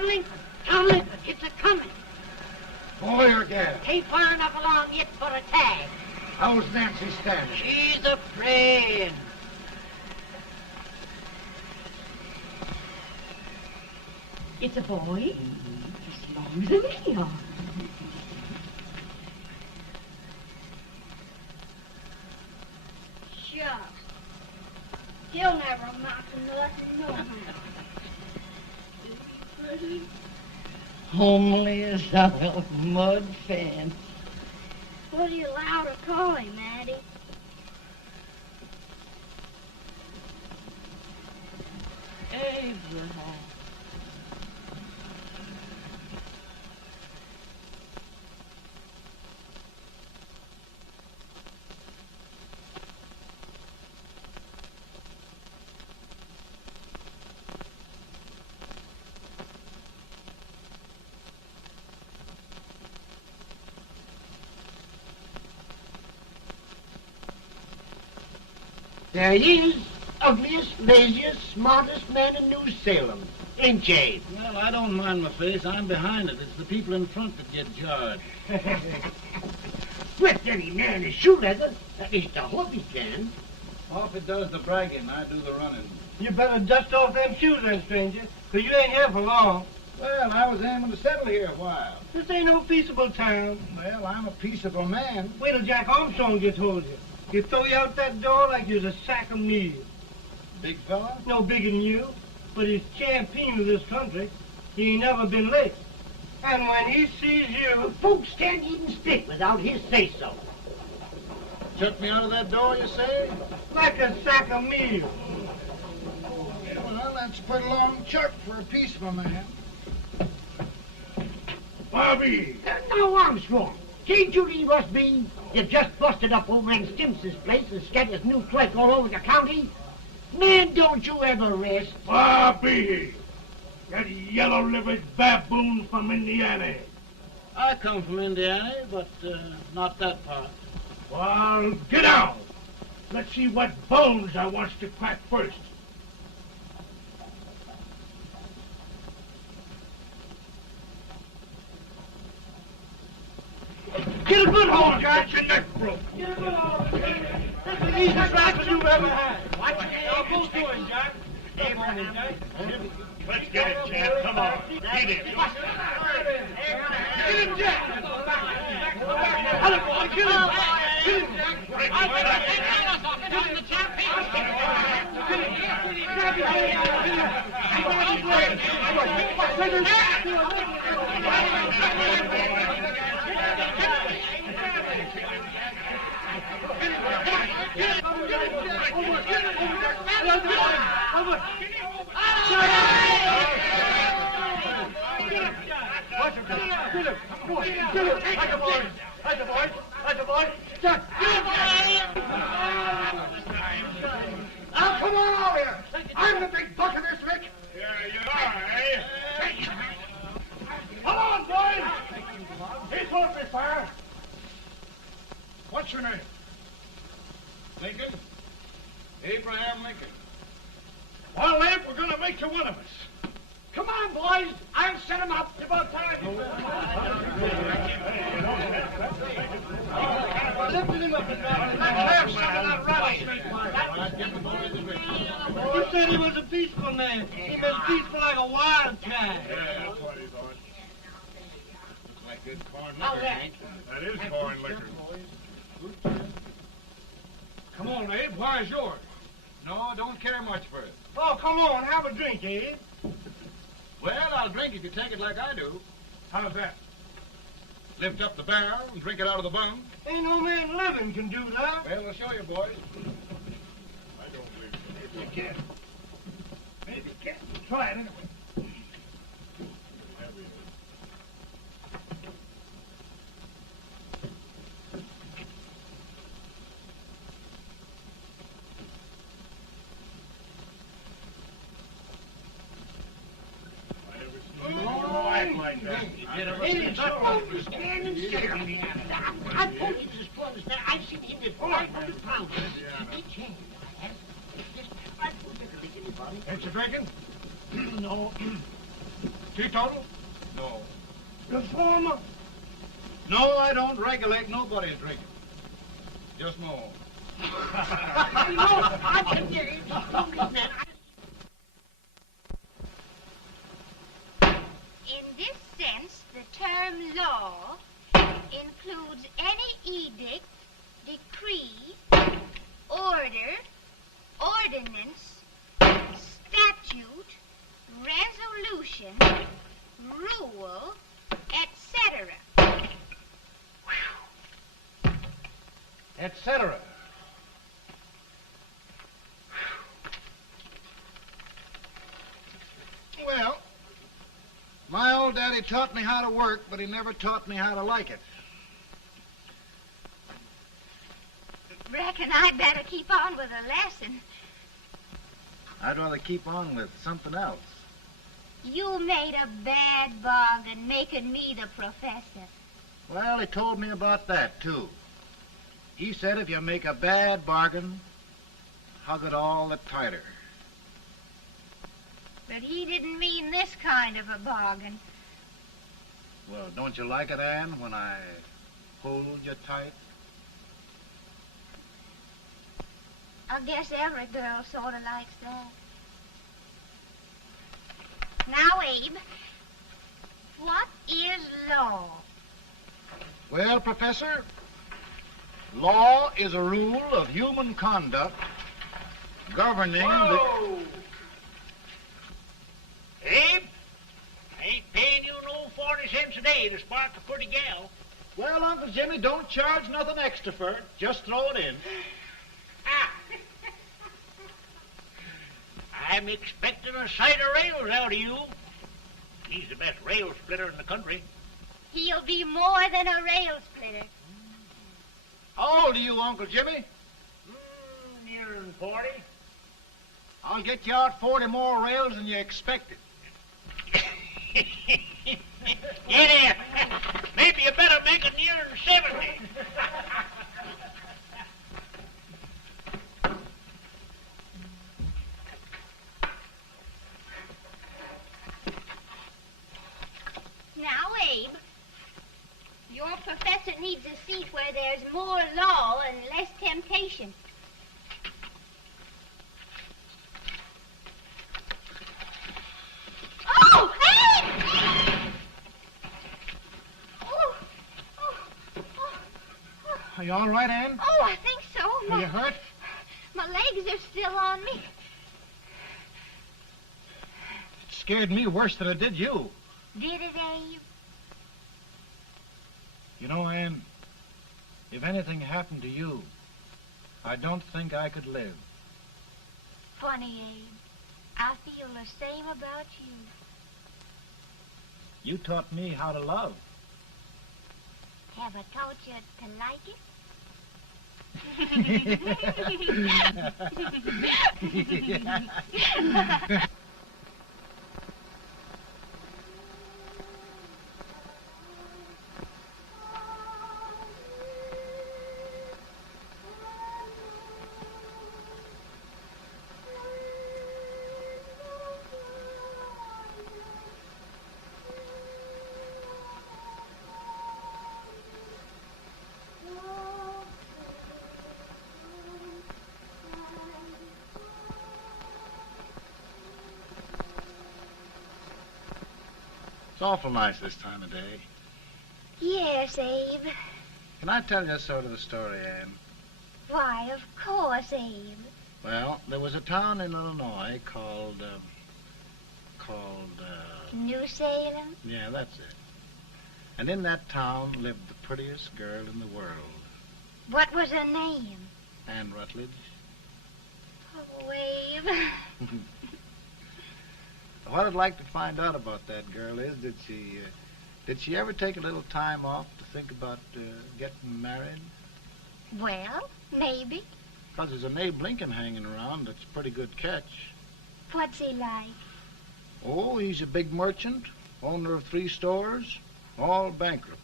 tumbling? Tumbling? It's a-coming. Boy or gal? Ain't far enough along yet for a tag. How's Nancy standing? She's a-praying. It's a boy? As long as a me are. Shucks. He'll never amount to nothing, no how. Pretty. Homely as a little mud fan. What do you allow to call him, Addie? Abraham. There he is, ugliest, laziest, smartest man in New Salem. Ain't Jade? Well, I don't mind my face. I'm behind it. It's the people in front that get jarred. With any man is shoe leather. At least I hope he can. Off it does the bragging. I do the running. You better dust off them shoes then, stranger, 'cause you ain't here for long. Well, I was aiming to settle here a while. This ain't no peaceable town. Well, I'm a peaceable man. Wait till Jack Armstrong gets hold of you. He'll throw you out that door like you're a sack of meal. Big fella? No bigger than you, but he's champion of this country. He ain't never been late. And when he sees you... Folks can't even speak without his say-so. Chuck me out of that door, you say? like a sack of meal. Well, that's a pretty long chirp for a peaceful man. Bobby! Now, Armstrong, can't you leave us be? You've just busted up old man Stimps's place and scattered new clerk all over the county. Man, don't you ever rest. Bobby! That yellow-livered baboon from Indiana. I come from Indiana, but not that part. Well, get out. Let's see what bones I wants to crack first. Get a good hold, Jack. Get your neck broke. Get a good hold. That's the easiest rifle you've ever had. Watch it. Now, go to him, Jack. Come on, Jack. Let's get it, Jack. Come on. Get it. Get him, Jack. Hello, boy. Get him. Get him. Break I'll it, get Jack. him. Get him, the champ. Get him. Grab him. Now, come on over here. I'm the big buck of this lick. Yeah, you are, eh? Come on, boys. He's worth me, fire. What's your name? Lincoln? Abraham Lincoln. Well, Lamp, we're going to make you one of us. Come on, boys. I'll set him up. It's about time. Lifted him up and down. Let's have some of that rattlesnake. You said he was a peaceful man. He was peaceful like a wild cat. Yeah, that's what he thought. Looks like good corn liquor, Hank. That is corn liquor. Come on, Abe. Why is yours? No, don't care much for it. Oh, come on. Have a drink, Abe. Well, I'll drink if you take it like I do. How's that? Lift up the barrel and drink it out of the bung. Ain't no man living can do that. Well, I'll show you, boys. I don't believe it. Maybe you can. Maybe you can. Try it anyway. Like that. It's the oldest man in Salem. I told you this was that. I've seen him at 500 pounds. Each hand I have. I put that like anybody. Ain't you drinking? No. Teetotal? No. Reformer? No, I don't regulate nobody's drinking. Just more. No, I can get it. In this sense, the term law includes any edict, decree, order, ordinance, statute, resolution, rule, etc. Etc. Well, my old daddy taught me how to work, but he never taught me how to like it. Reckon I'd better keep on with the lesson. I'd rather keep on with something else. You made a bad bargain making me the professor. Well, he told me about that, too. He said if you make a bad bargain, hug it all the tighter. But he didn't mean this kind of a bargain. Well, don't you like it, Anne, when I hold you tight? I guess every girl sort of likes that. Now, Abe, what is law? Well, Professor, law is a rule of human conduct governing Whoa! Abe, I ain't paying you no 40 cents a day to spark a pretty gal. Well, Uncle Jimmy, don't charge nothing extra for it. Just throw it in. Ah. I'm expecting a sight of rails out of you. He's the best rail splitter in the country. He'll be more than a rail splitter. How old are you, Uncle Jimmy? Nearing 40. I'll get you out 40 more rails than you expected. Yeah, there. Maybe you better make it nearing 70. Now, Abe, your professor needs a seat where there's more law and less temptation. Oh, Abe! Oh, oh, oh, oh. Are you all right, Anne? Oh, I think so. Are you hurt? My legs are still on me. It scared me worse than it did you. Did it, Abe? You know, Anne, if anything happened to you, I don't think I could live. Funny, Abe. I feel the same about you. You taught me how to love. Have I taught you to like it? It's awful nice this time of day. Yes, Abe. Can I tell you sort of the story, Anne? Why, of course, Abe. Well, there was a town in Illinois called, New Salem? yeah, that's it. And in that town lived the prettiest girl in the world, What was her name? Anne Rutledge. Oh, Abe. What I'd like to find out about that girl is, did she ever take a little time off to think about getting married? Well, maybe. Because there's an Abe Lincoln hanging around that's a pretty good catch. What's he like? Oh, he's a big merchant, owner of 3 stores, all bankrupt.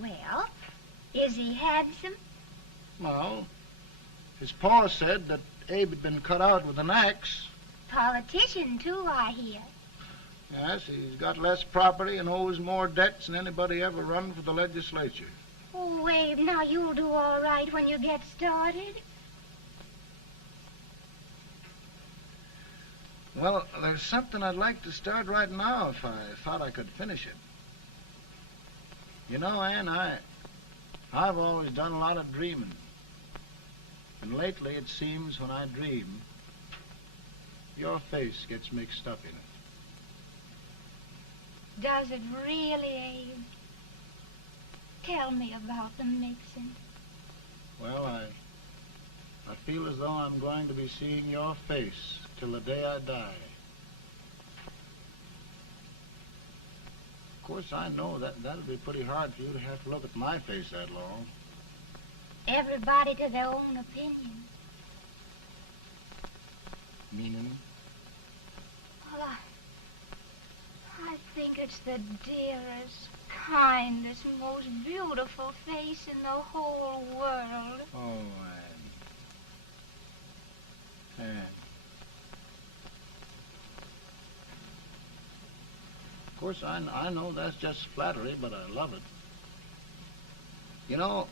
Well, is he handsome? Well, his pa said that Abe had been cut out with an axe. Politician, too, I hear. Yes, he's got less property and owes more debts than anybody ever run for the legislature. Oh, Abe, now you'll do all right when you get started. Well, there's something I'd like to start right now if I thought I could finish it. You know, Ann, I've always done a lot of dreaming. And lately it seems when I dream, your face gets mixed up in it. Does it really, Abe? Tell me about the mixing. Well, I feel as though I'm going to be seeing your face till the day I die. Of course, I know that'll be pretty hard for you to have to look at my face that long. Everybody to their own opinion. Meaning? Well, I think it's the dearest, kindest, most beautiful face in the whole world. Oh, Ann. Of course, I know that's just flattery, but I love it. You know,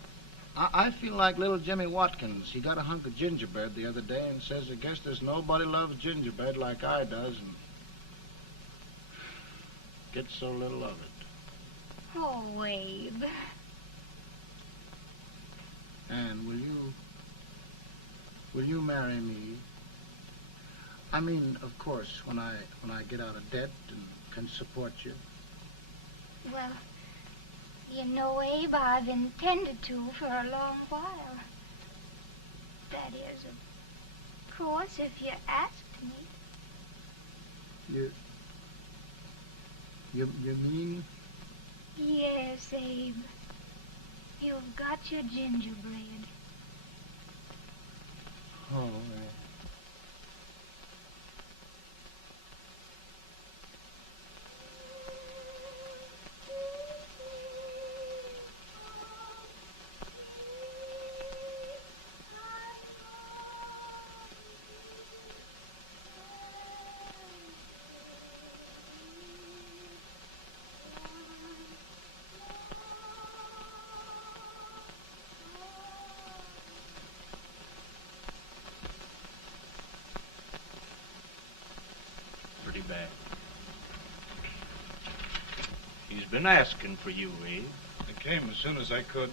I feel like little Jimmy Watkins. He got a hunk of gingerbread the other day and says, I guess there's nobody loves gingerbread like I does, and gets so little of it. Oh, Abe. And will you marry me? I mean, of course, when I get out of debt and can support you. Well, you know, Abe, I've intended to for a long while. That is, of course, if you asked me. You mean? Yes, Abe. You've got your gingerbread. Oh, Pretty bad. He's been asking for you, Abe. I came as soon as I could.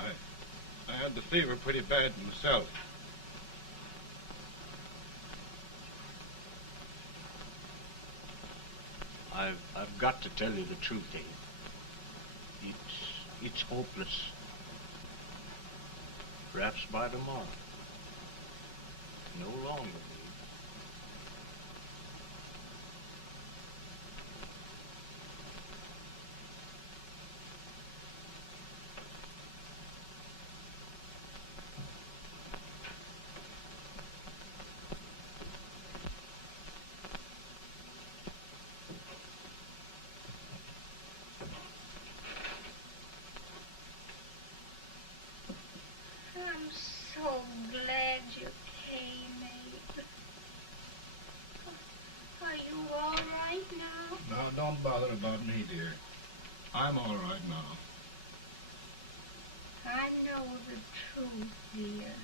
I had the fever pretty bad myself. I've got to tell you the truth, Abe. It's hopeless. Perhaps by tomorrow. No longer, Abe. I'm so glad you came, Abe. Are you all right now? Now, don't bother about me, dear. I'm all right now. I know the truth, dear.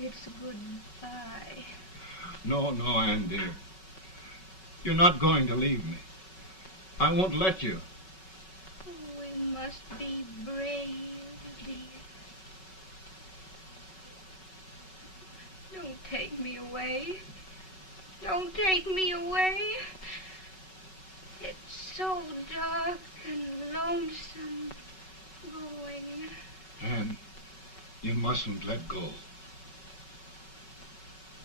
It's goodbye. No, Ann, dear. You're not going to leave me. I won't let you. We must be brave, dear. Don't take me away. Don't take me away. It's so dark and lonesome going. Ann, you mustn't let go.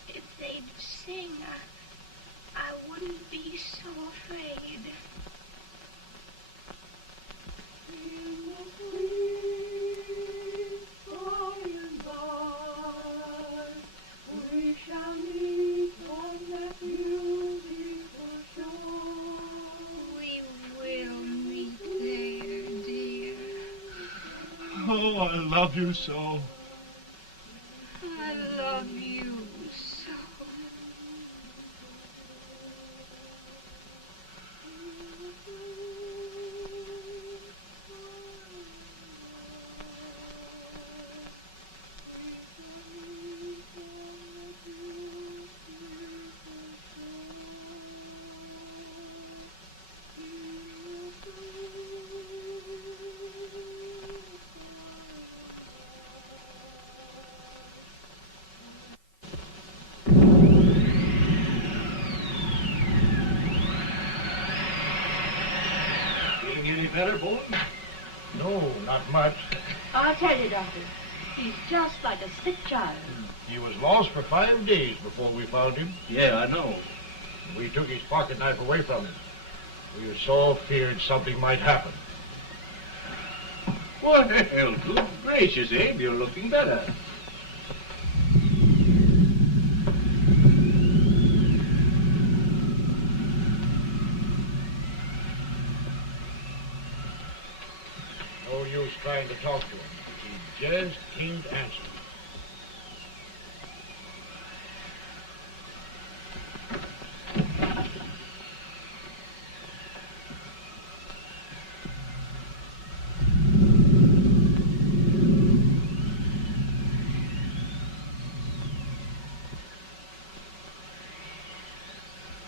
If they'd sing, I wouldn't be so afraid. We shall meet on that beautiful shore. We will meet there, dear. Oh, I love you so. I love you so. better, boy? No, not much. I'll tell you, Doctor, he's just like a sick child. He was lost for 5 days before we found him. Yeah, I know. We took his pocket knife away from him. We so feared something might happen. Well, good gracious, Abe, you're looking better. No use trying to talk to him. He just can't answer.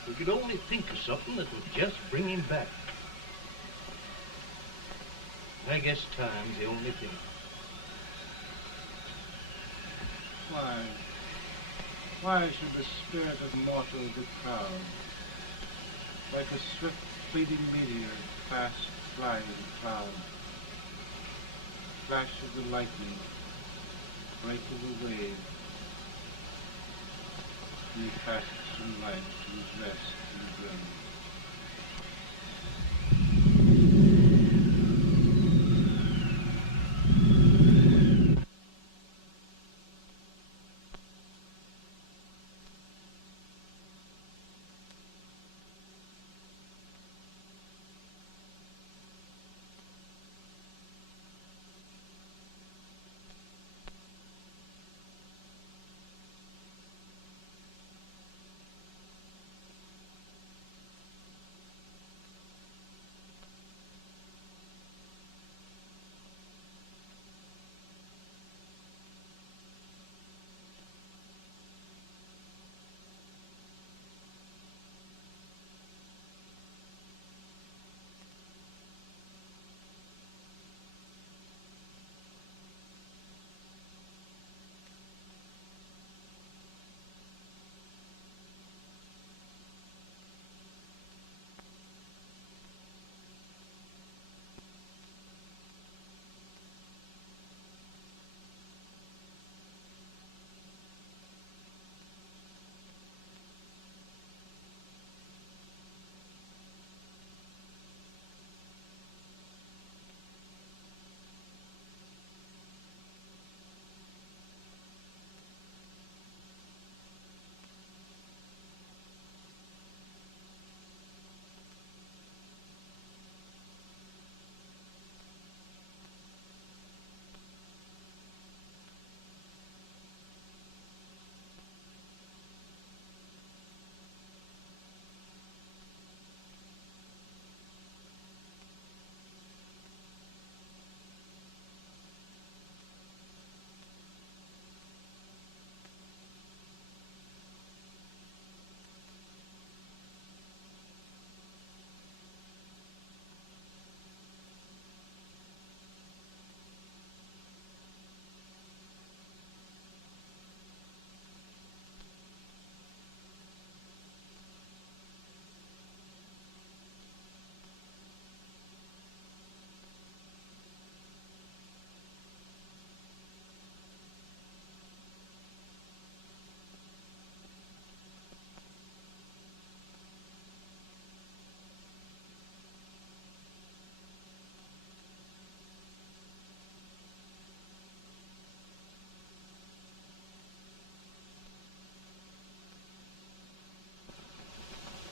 We could only think of something that would just bring him back. I guess time's the only thing. Why should the spirit of mortal be proud? Like a swift fleeting meteor, fast flying cloud. Flash of the lightning, break of the wave. He passes from life to his rest in the grave.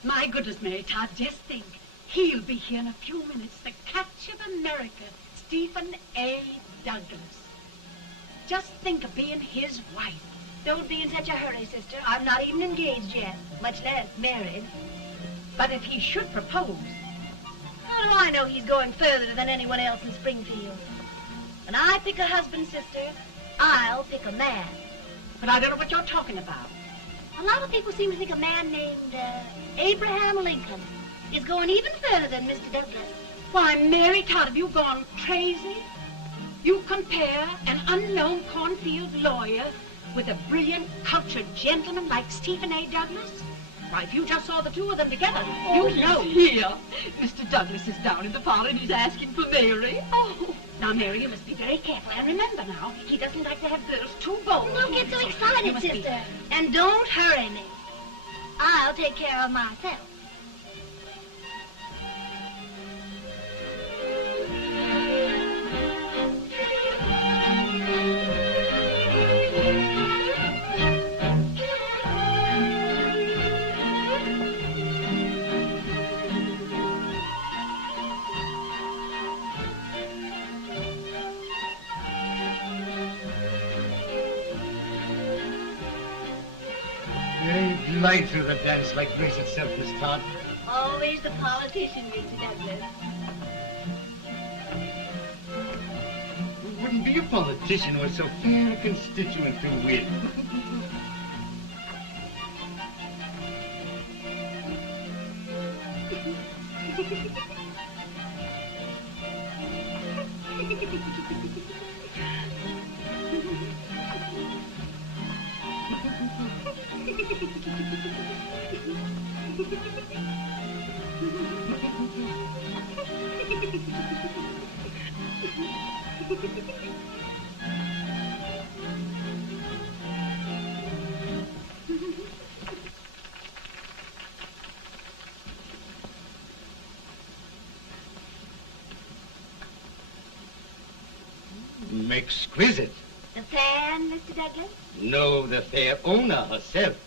My goodness, Mary Todd, just think. He'll be here in a few minutes. The catch of America, Stephen A. Douglas. Just think of being his wife. Don't be in such a hurry, sister. I'm not even engaged yet, much less married. But if he should propose... How do I know he's going further than anyone else in Springfield? When I pick a husband, sister, I'll pick a man. But I don't know what you're talking about. A lot of people seem to think a man named Abraham Lincoln is going even further than Mr. Douglas. Why, Mary Todd, have you gone crazy? You compare an unknown cornfield lawyer with a brilliant, cultured gentleman like Stephen A. Douglas? Why, if you just saw the two of them together, Oh, you'd know. Here. Mr. Douglas is down in the parlor and he's asking for Mary. Oh. Now, Mary, you must be very careful. And remember now, he doesn't like to have girls too bold. Don't get so You excited, must be- sister. And don't hurry me. I'll take care of myself. You ain't glide through the dance like grace itself, Miss Todd. Always the politician, Mr. Douglas. You wouldn't be a politician with so fair a constituent to win. Exquisite. The fan, Mr. Douglas? No, the fair owner herself.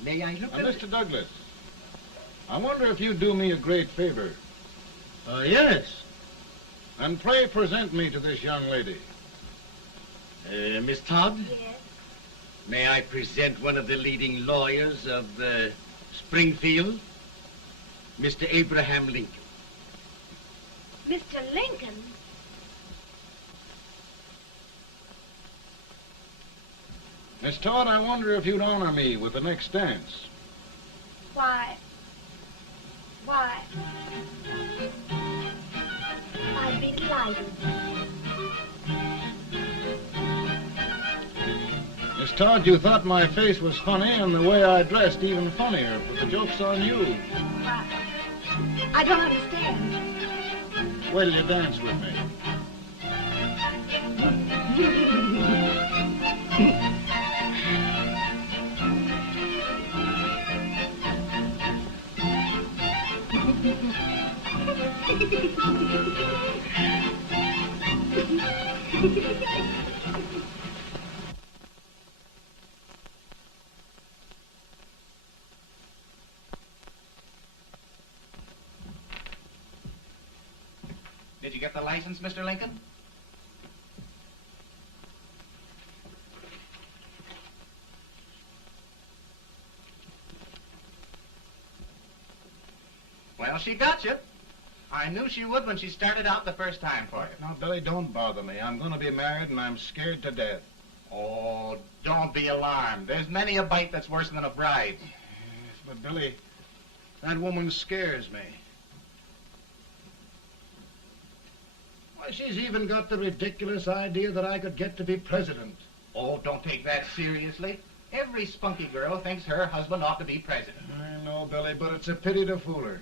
May I look Now, at it? Mr. Douglas, I wonder if you'd do me a great favor. Yes. And pray present me to this young lady. Miss Todd, Yes. may I present one of the leading lawyers of Springfield, Mr. Abraham Lincoln. Mr. Lincoln? Miss Todd, I wonder if you'd honor me with the next dance. Why? I'd be delighted. Miss Todd, you thought my face was funny and the way I dressed even funnier, but the joke's on you. I don't understand. Will you dance with me? Did you get the license, Mr. Lincoln? Well, she got you. I knew she would when she started out the first time for you. Now, Billy, don't bother me. I'm going to be married and I'm scared to death. Oh, don't be alarmed. There's many a bite that's worse than a bride. Yes, but Billy, that woman scares me. Why, she's even got the ridiculous idea that I could get to be president. Oh, don't take that seriously. Every spunky girl thinks her husband ought to be president. I know, Billy, but it's a pity to fool her.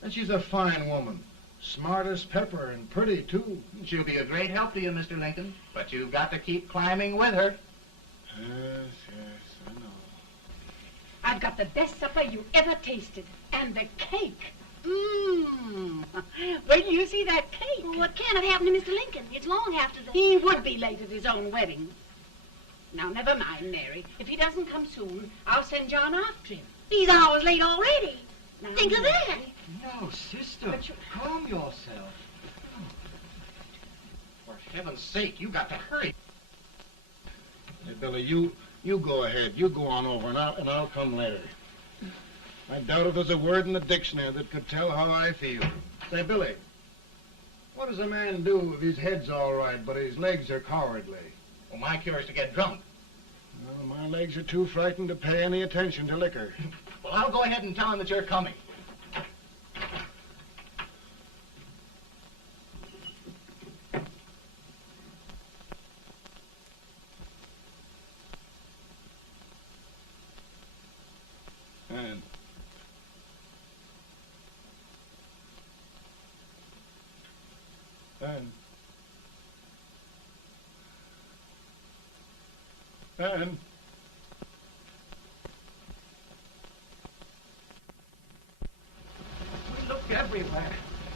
And she's a fine woman. Smart as pepper and pretty, too. She'll be a great help to you, Mr. Lincoln, but you've got to keep climbing with her. Yes, I know. I've got the best supper you ever tasted. And the cake. Mmm. Wait till you see that cake. Well, what can have happened to Mr. Lincoln? It's long after the... He would be late at his own wedding. Now, never mind, Mary. If he doesn't come soon, I'll send John after him. He's hours late already. Now, Think of that. Mary, No, sister. But you- Calm yourself. For heaven's sake, you got to hurry. Hey, Billy, you go ahead. You go on over, and I'll come later. I doubt if there's a word in the dictionary that could tell how I feel. Say, Billy, what does a man do if his head's all right, but his legs are cowardly? Well, my cure is to get drunk. Well, my legs are too frightened to pay any attention to liquor. Well, I'll go ahead and tell him that you're coming. Anne. Anne. We looked everywhere,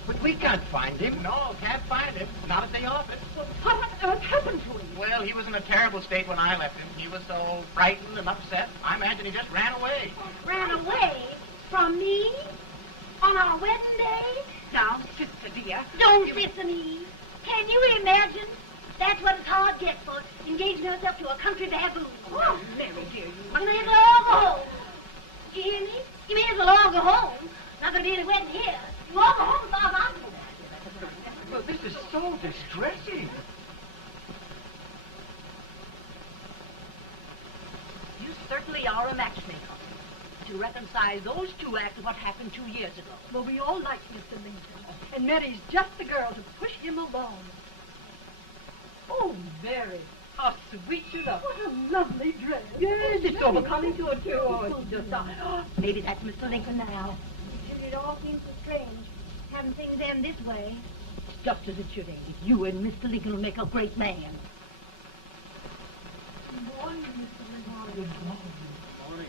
but we can't find him. No, can't find him. Not at the office. Well, what on earth happened to him? Well, he was in a terrible state when I left him. He was so frightened and upset. I imagine he just ran away. Ran away from me? On our wedding day? Now, sister dear. Don't sister me. Can you imagine? That's what his heart gets for engaging herself to a country baboon. Oh, Mary, dear, you You may as well all go home. You hear me? You may as well all go home. Not gonna be any wedding here. You all go home as far as I'm concerned. Well, this is so distressing. You certainly are a matchmaker. To reconcile those two after what happened 2 years ago. Well, we all like Mr. Lincoln. And Mary's just the girl to push him along. Oh, Mary, how sweet you look. What a lovely dress. Yes, it's so becoming to her, too. Oh, it's just maybe that's Mr. Lincoln now. It all seems so strange, having things end this way. It's just as it should end. You and Mr. Lincoln will make a great man. Good morning, Mr. Lincoln. Good morning.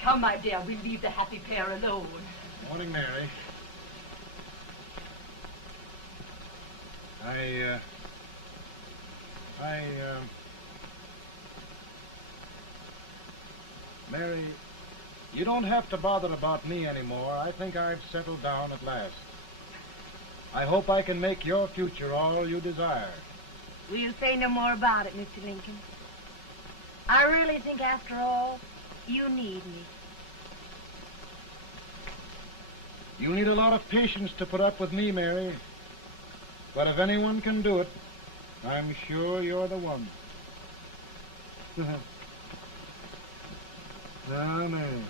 Come, my dear, we'll leave the happy pair alone. Morning, Mary. Mary, you don't have to bother about me anymore. I think I've settled down at last. I hope I can make your future all you desire. We'll say no more about it, Mr. Lincoln. I really think, after all, you need me. You need a lot of patience to put up with me, Mary. But if anyone can do it, I'm sure you're the one. Amen.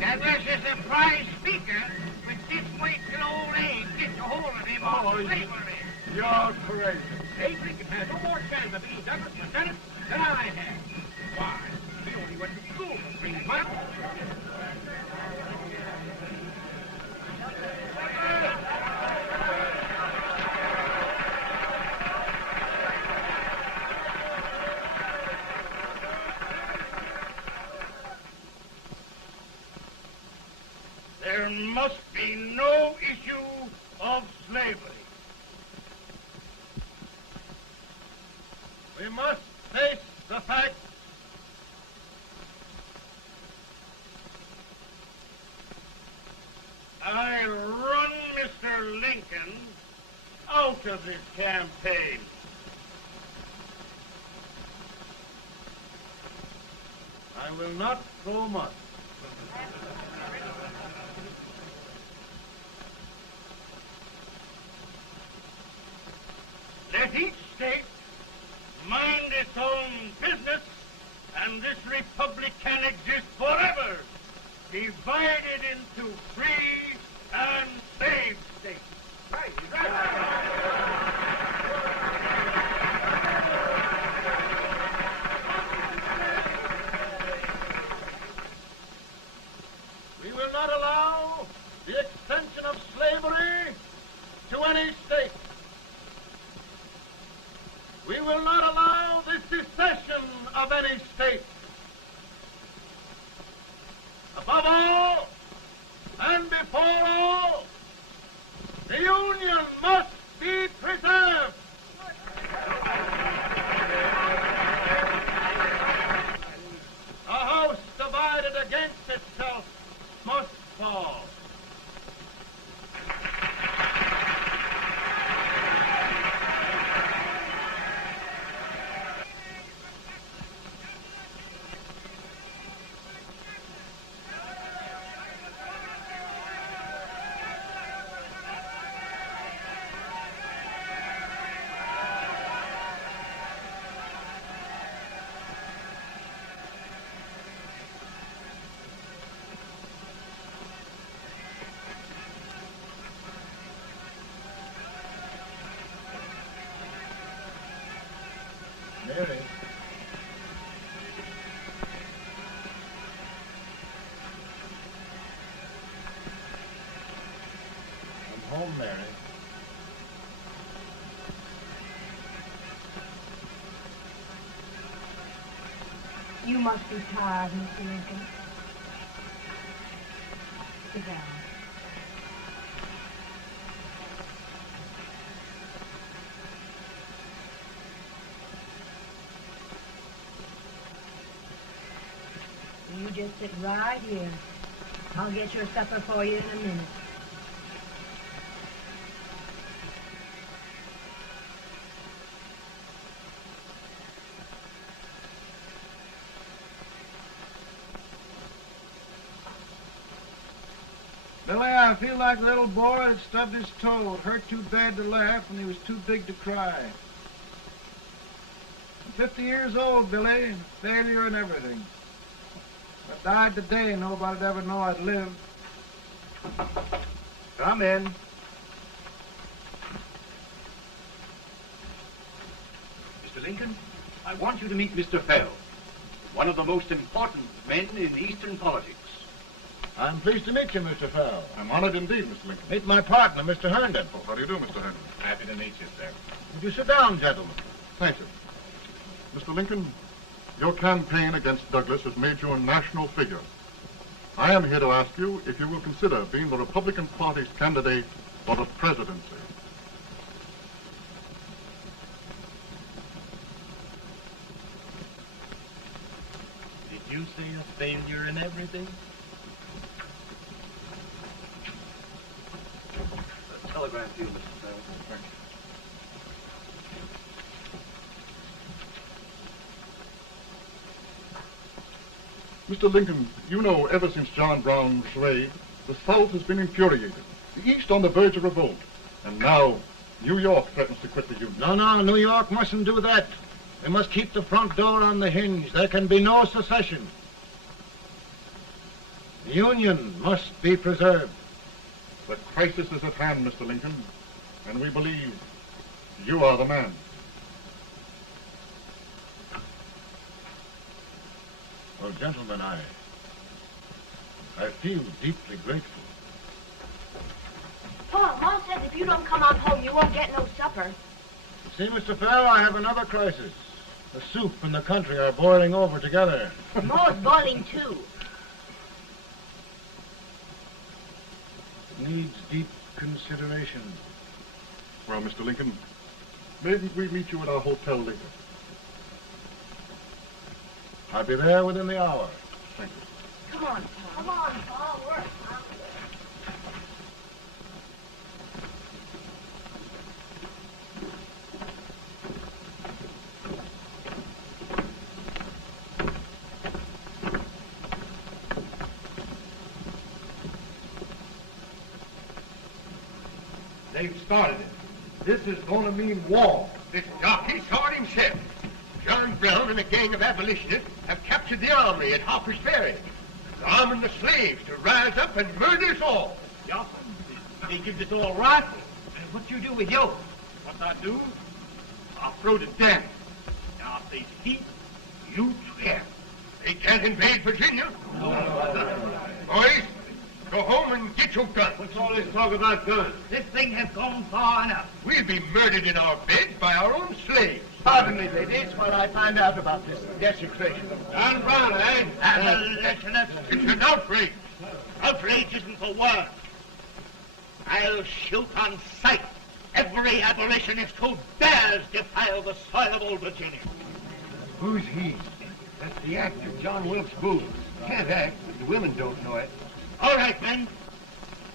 That was a surprise speaker with this weight and old age gets a hold of him on slavery. You're crazy. Abe Lincoln has no more chance of being Douglas Lieutenant than I have. Why, he only went to school for 3 months. There must be no issue of slavery. We must face the fact I run Mr. Lincoln out of this campaign. I will not go much. Let each state mind its own business, and this republic can exist forever, divided into free and slave states. Right, right. We will not allow the extension of slavery to any state. We will not allow the secession of any state. Above all, and before all, the Union must be preserved. A house divided against itself must fall. home, Mary. You must be tired, Mr. Lincoln. Sit down. You just sit right here. I'll get your supper for you in a minute. Billy, I feel like a little boy that stubbed his toe. It hurt too bad to laugh, and he was too big to cry. I'm 50 years old, Billy, failure and everything. If I died today, nobody'd ever know I'd lived. Come in. Mr. Lincoln, I want you to meet Mr. Fell, one of the most important men in Eastern politics. I'm pleased to meet you, Mr. Fell. I'm honored indeed, Mr. Lincoln. Meet my partner, Mr. Herndon. Oh, how do you do, Mr. Herndon? Happy to meet you, sir. Would you sit down, gentlemen? Thank you. Mr. Lincoln, your campaign against Douglas has made you a national figure. I am here to ask you if you will consider being the Republican Party's candidate for the presidency. Did you say a failure in everything? A telegram to you, Mr. Fell. Thank you. Mr. Lincoln, you know, ever since John Brown's raid, the South has been infuriated, the East on the verge of revolt, and now New York threatens to quit the Union. No, New York mustn't do that. They must keep the front door on the hinge. There can be no secession. The Union must be preserved. The crisis is at hand, Mr. Lincoln, and we believe you are the man. Well, gentlemen, I feel deeply grateful. Paul, Ma says if you don't come on home, you won't get no supper. See, Mr. Fell, I have another crisis. The soup and the country are boiling over together. Ma's boiling too. It needs deep consideration. Well, Mr. Lincoln, maybe we meet you at our hotel later. I'll be there within the hour. Thank you. Come on, Paul. Come on, Paul. Work. They've started it. This is going to mean war. This jockey saw it himself. John Brown and a gang of abolitionists have captured the armory at Harper's Ferry. They're arming the slaves to rise up and murder us all. Yeah, they give us all rifles. And what you do with yours? What I do? I'll throw to death. Now, if they speak, you swear. They can't invade Virginia. Boys, go home and get your guns. What's all this talk about guns? This thing has gone far enough. We'll be murdered in our beds by our own slaves. Pardon me, ladies, while I find out about this desecration. John Brown, eh? Abolitionists. It's an outrage. Outrage isn't the word. I'll shoot on sight every abolitionist who dares defile the soil of old Virginia. Who's he? That's the actor, John Wilkes Booth. Can't act, but the women don't know it. All right, men.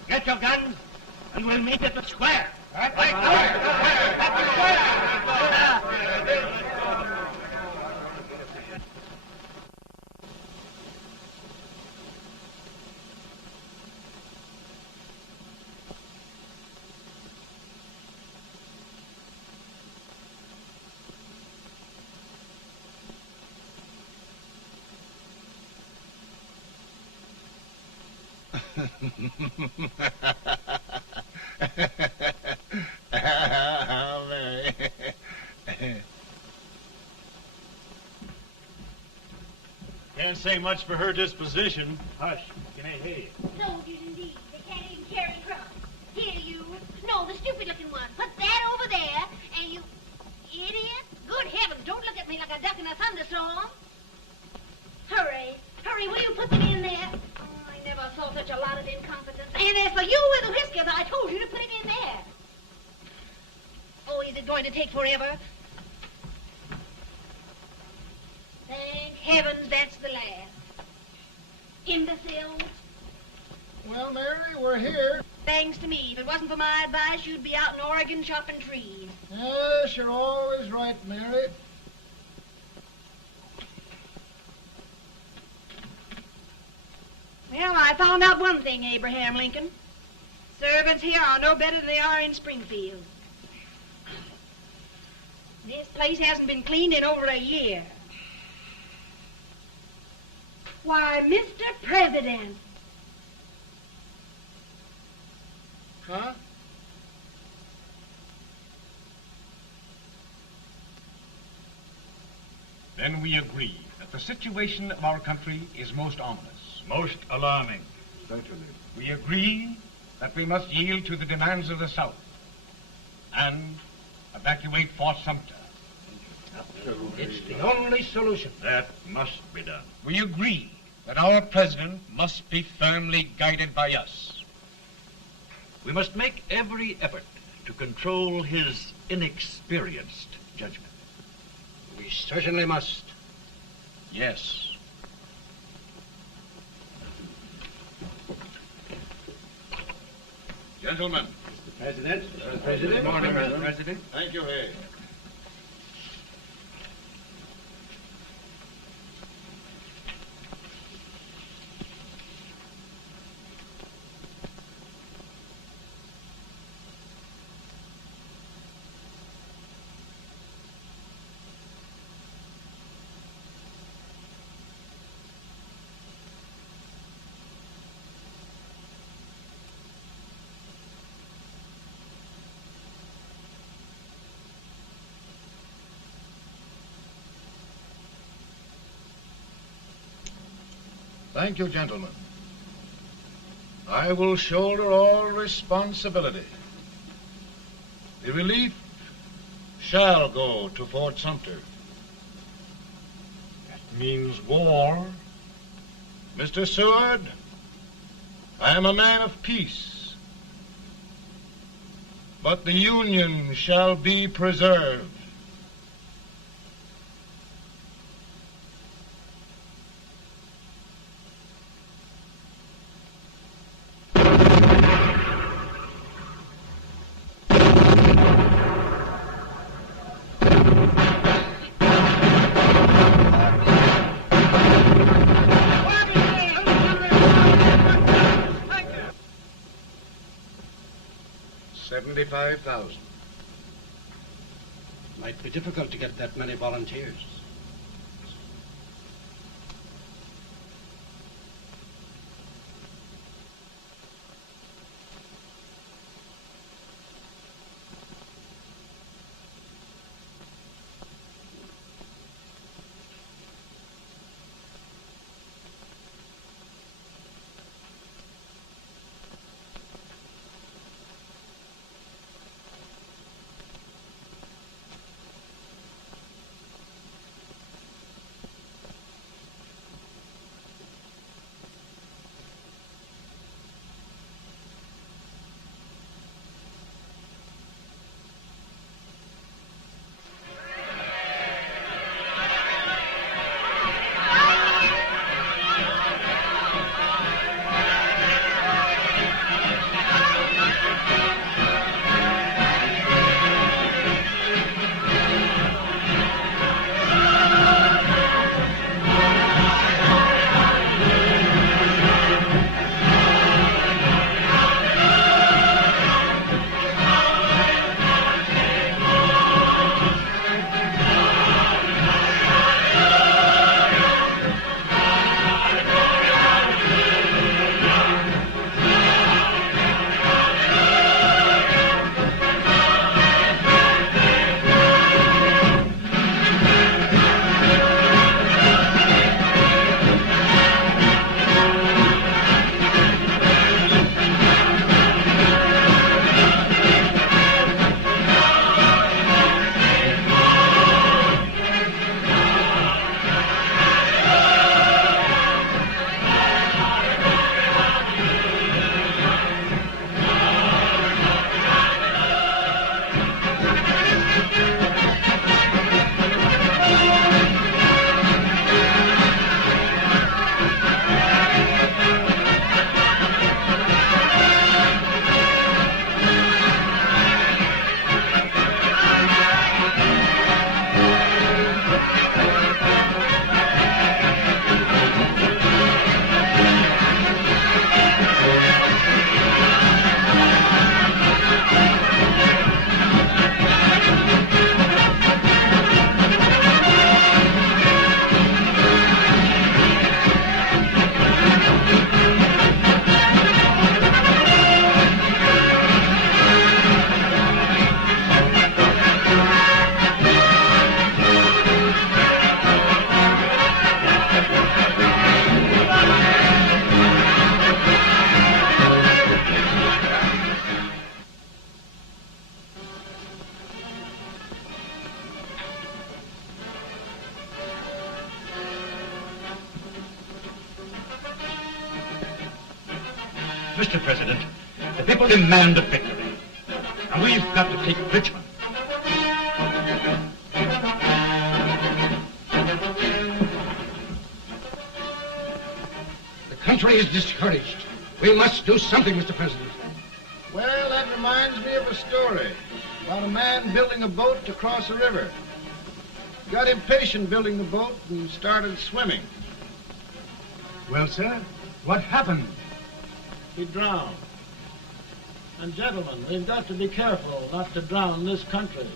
Get your guns, and we'll meet at the square. At the square! How Mary. Can't say much for her disposition. Hush, can I hear you? Soldiers indeed. They can't even carry drums. Here, you. Well, you were the whiskey, but I told you to put it in there. Oh, is it going to take forever? Thank heavens that's the last. Imbecile. Well, Mary, we're here. Thanks to me. If it wasn't for my advice, you'd be out in Oregon chopping trees. Yes, you're always right, Mary. Well, I found out one thing, Abraham Lincoln. Servants here are no better than they are in Springfield. This place hasn't been cleaned in over a year. Why, Mr. President. Huh? Then we agree that the situation of our country is most ominous. Most alarming. Certainly. We agree that we must yield to the demands of the South and evacuate Fort Sumter. It's the only solution. That must be done. We agree that our president must be firmly guided by us. We must make every effort to control his inexperienced judgment. We certainly must. Yes. Gentlemen. Mr. President. Good morning, Mr. President. Thank you, Hay. Thank you, gentlemen. I will shoulder all responsibility. The relief shall go to Fort Sumter. That means war. Mr. Seward, I am a man of peace, but the Union shall be preserved. $75,000. Might be difficult to get that many volunteers. Mr. President, the people demand a victory. And we've got to take Richmond. The country is discouraged. We must do something, Mr. President. Well, that reminds me of a story about a man building a boat to cross a river. He got impatient building the boat and started swimming. Well, sir, what happened? He drowned. And gentlemen, we've got to be careful not to drown this country.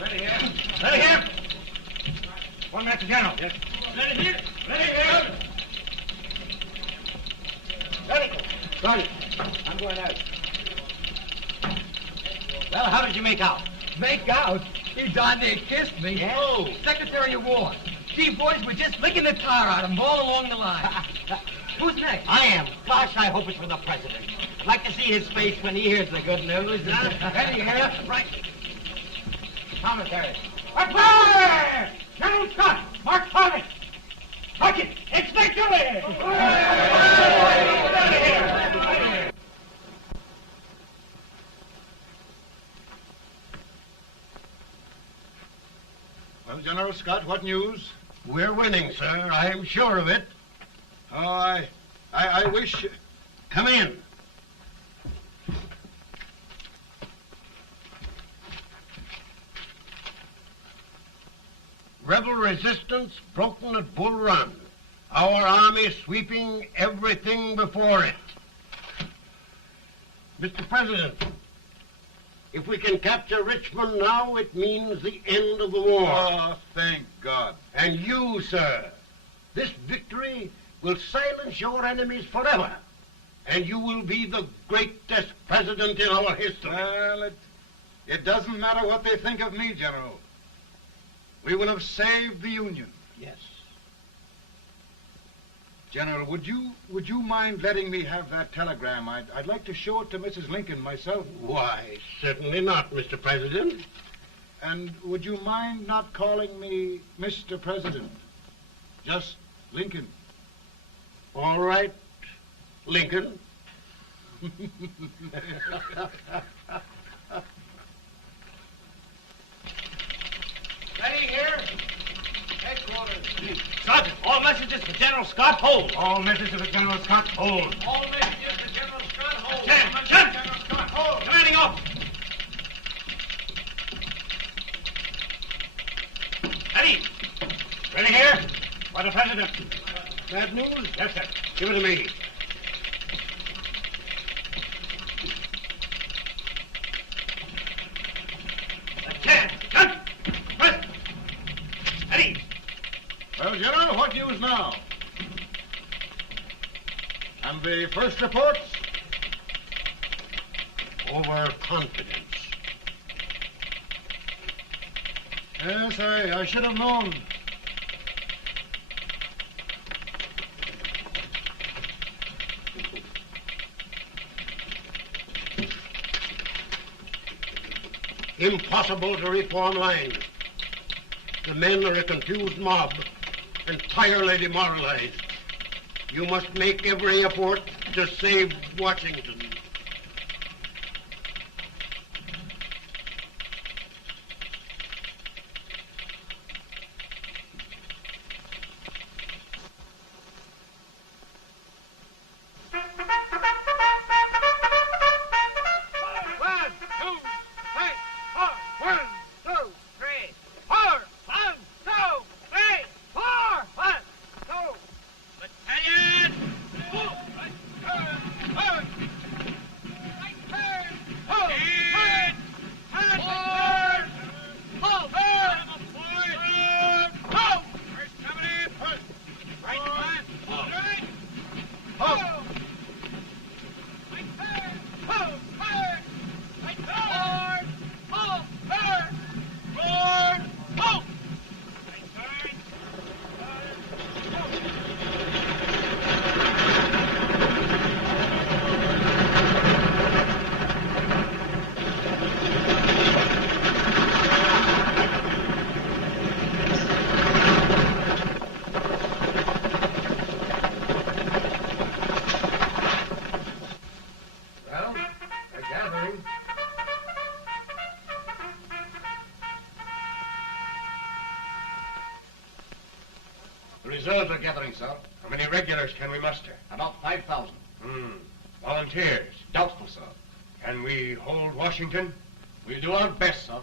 Ready here. Ready here. One minute to General. Yes. Ready here. Ready here. Ready. Ready. I'm going out. Well, how did you make out? Make out? He darn near kissed me. Yeah? Oh, Secretary of War. These boys were just licking the tar out of him all along the line. Who's next? I am. Gosh, I hope it's for the President. I'd like to see his face when he hears the good news. Ready here. Right. Commissary. Fire! General Scott! Mark Thomas! Sergeant, it's victory! Well, General Scott, what news? We're winning, sir. I am sure of it. Oh, I wish... Come in. Rebel resistance broken at Bull Run. Our army sweeping everything before it. Mr. President, if we can capture Richmond now, it means the end of the war. Oh, thank God. And you, sir, this victory will silence your enemies forever. And you will be the greatest president in our history. Well, it doesn't matter what they think of me, General. We will have saved the Union. Yes. General, would you mind letting me have that telegram? I'd like to show it to Mrs. Lincoln myself. Why, certainly not, Mr. President. And would you mind not calling me Mr. President? Just Lincoln. All right, Lincoln. Ready here. Headquarters. Sergeant, all messages for General Scott, hold. All messages for General Scott, hold. All messages for General Scott, hold. General Scott, hold. Commanding officer. Ready. Ready here. For the President. Bad news? Yes, sir. Give it to me. Well, General, what news now? And the first reports? Overconfidence. Yes, I should have known. Impossible to reform lines. The men are a confused mob, entirely demoralized. You must make every effort to save Washington. The reserves are gathering, sir. How many regulars can we muster? About 5,000. Volunteers? Doubtful, sir. Can we hold Washington? We'll do our best, sir.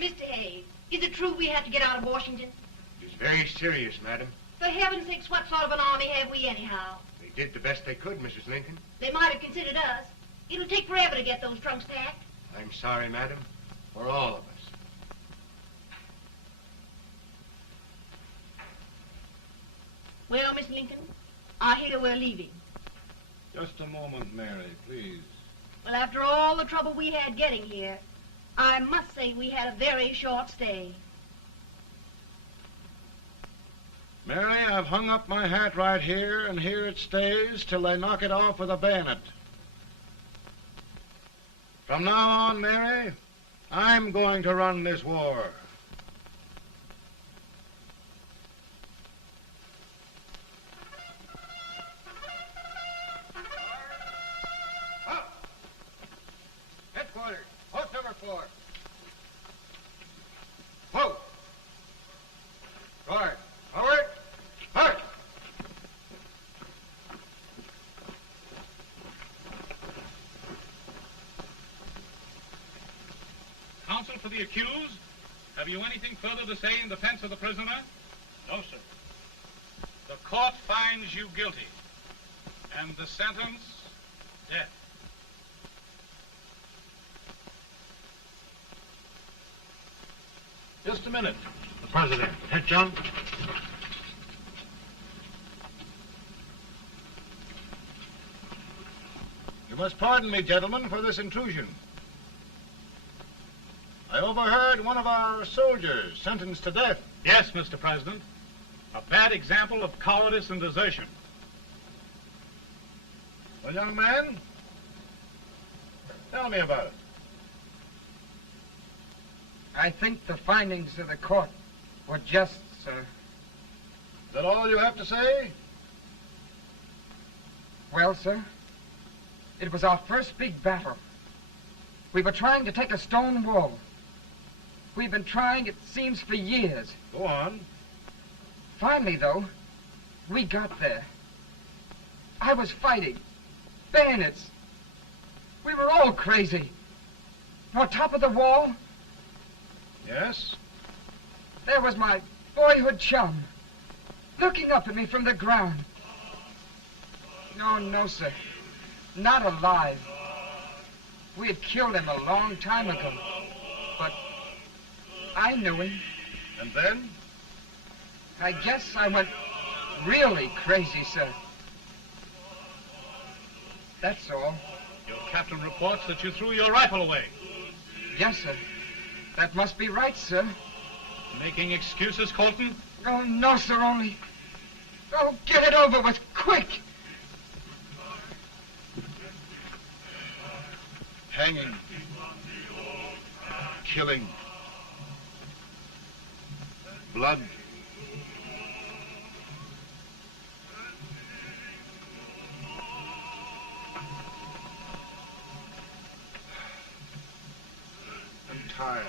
Mr. Hayes, is it true we have to get out of Washington? It is very serious, madam. For heaven's sakes, what sort of an army have we anyhow? They did the best they could, Mrs. Lincoln. They might have considered us. It'll take forever to get those trunks packed. I'm sorry, madam, for all of us. Well, Miss Lincoln, I hear we're leaving. Just a moment, Mary, please. Well, after all the trouble we had getting here, I must say we had a very short stay. Mary, I've hung up my hat right here, and here it stays till they knock it off with a bayonet. From now on, Mary, I'm going to run this war. Headquarters, post number 4. Whoa! Guard, forward, march! Counsel for the accused, have you anything further to say in defense of the prisoner? No, sir. The court finds you guilty, and the sentence, death. Just a minute. The President. Head, John. You must pardon me, gentlemen, for this intrusion. I overheard one of our soldiers sentenced to death. Yes, Mr. President. A bad example of cowardice and desertion. Well, young man, tell me about it. I think the findings of the court were just, sir. Is that all you have to say? Well, sir, it was our first big battle. We were trying to take a stone wall. We've been trying, it seems, for years. Go on. Finally, though, we got there. I was fighting. Bayonets. We were all crazy. On top of the wall, Yes? there was my boyhood chum, looking up at me from the ground. No, sir. Not alive. We had killed him a long time ago. But I knew him. And then? I guess I went really crazy, sir. That's all. Your captain reports that you threw your rifle away. Yes, sir. That must be right, sir. Making excuses, Colton? Oh, no, sir, only... Oh, get it over with, quick! Hanging. Killing. Blood. I'm tired.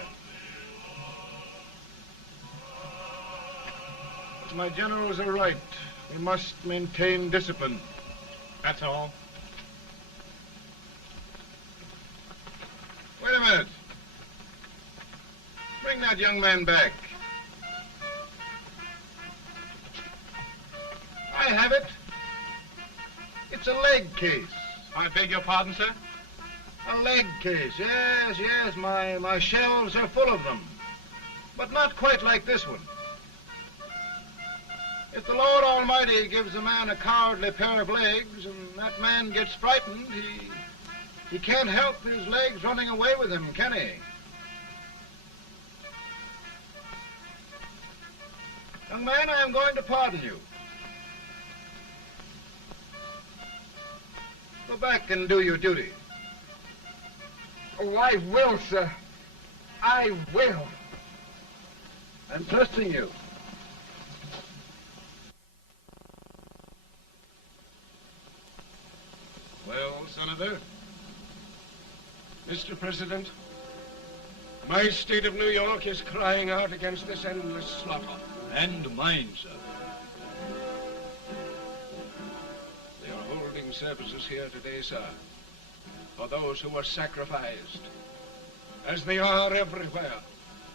But my generals are right. We must maintain discipline. That's all. Wait a minute. Bring that young man back. I have it. It's a leg case. I beg your pardon, sir? A leg case, yes. My shelves are full of them. But not quite like this one. If the Lord Almighty gives a man a cowardly pair of legs and that man gets frightened, he can't help his legs running away with him, can he? Young man, I am going to pardon you. Go back and do your duty. Oh, I will, sir. I will. I'm trusting you. Well, Senator? Mr. President, My state of New York is crying out against this endless slaughter. And mine, sir. They are holding services here today, sir, for those who were sacrificed, as they are everywhere.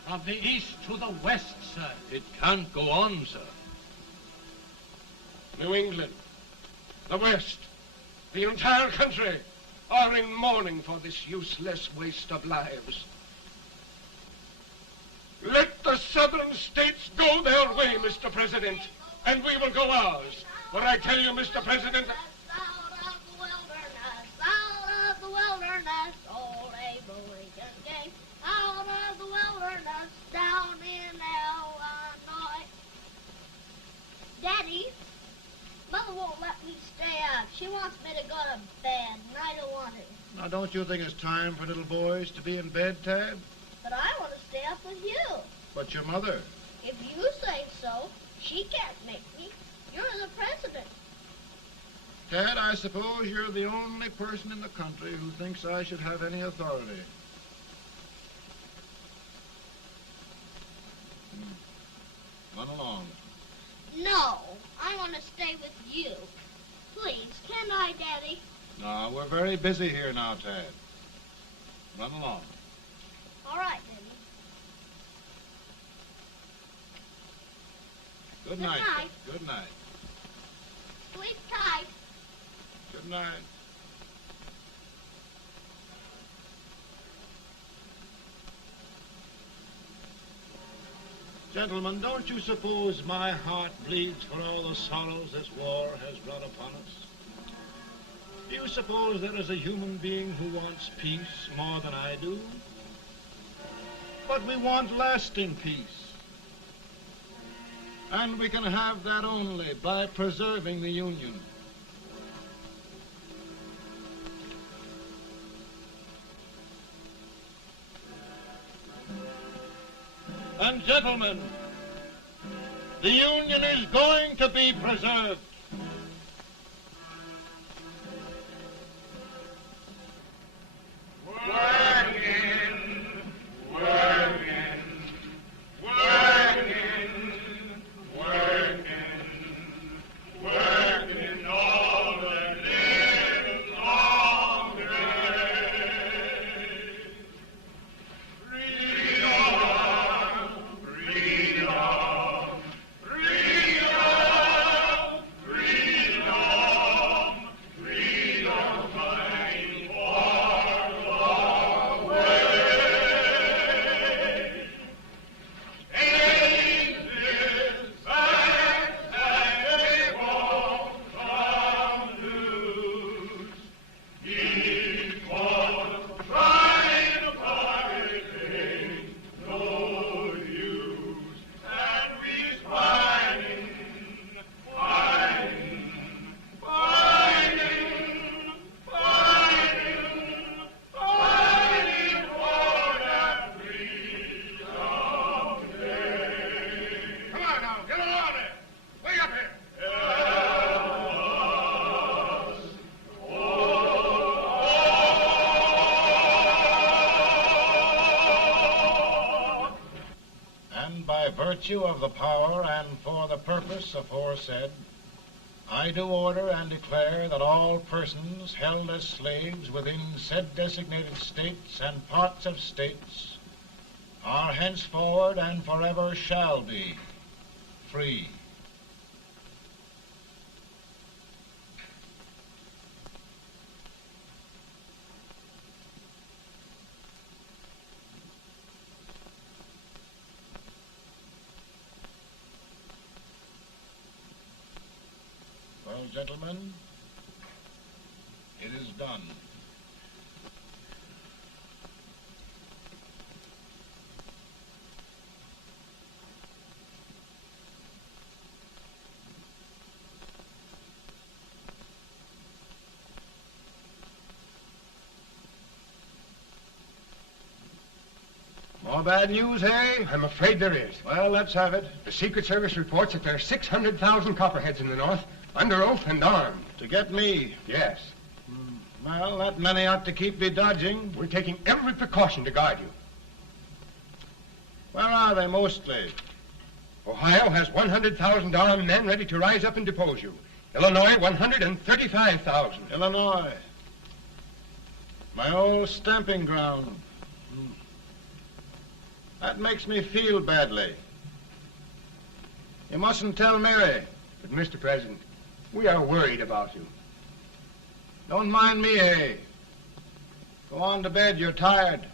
From the east to the west, sir. It can't go on, sir. New England, the West, the entire country are in mourning for this useless waste of lives. Let the southern states go their way, Mr. President, and we will go ours. For I tell you, Mr. President... Out of the wilderness, old Abe Lincoln came. Out of the wilderness, down in Illinois. Daddy, Mother won't let me stay up. She wants me to go to bed, and I don't want to. Now, don't you think it's time for little boys to be in bed, Tad? But I want to stay up with you. But your mother. If you say so, she can't make me. You're the president. Tad, I suppose you're the only person in the country who thinks I should have any authority. Run along. No, I want to stay with you. Please, can I, Daddy? No, we're very busy here now, Tad. Run along. All right, Daddy. Good night. Good night. Sleep tight. Good night. Gentlemen, don't you suppose my heart bleeds for all the sorrows this war has brought upon us? Do you suppose there is a human being who wants peace more than I do? But we want lasting peace. And we can have that only by preserving the Union. And gentlemen, the Union is going to be preserved. Of the power and for the purpose aforesaid, I do order and declare that all persons held as slaves within said designated states and parts of states are henceforward and forever shall be free. Well, gentlemen, it is done. More bad news, eh? I'm afraid there is. Well, let's have it. The Secret Service reports that there are 600,000 Copperheads in the North, under oath and armed. To get me? Yes. Well, that many ought to keep me dodging. We're taking every precaution to guard you. Where are they mostly? Ohio has 100,000 armed men ready to rise up and depose you. Illinois, 135,000. Illinois. My old stamping ground. That makes me feel badly. You mustn't tell Mary. But, Mr. President, we are worried about you. Don't mind me, eh? Go on to bed. You're tired.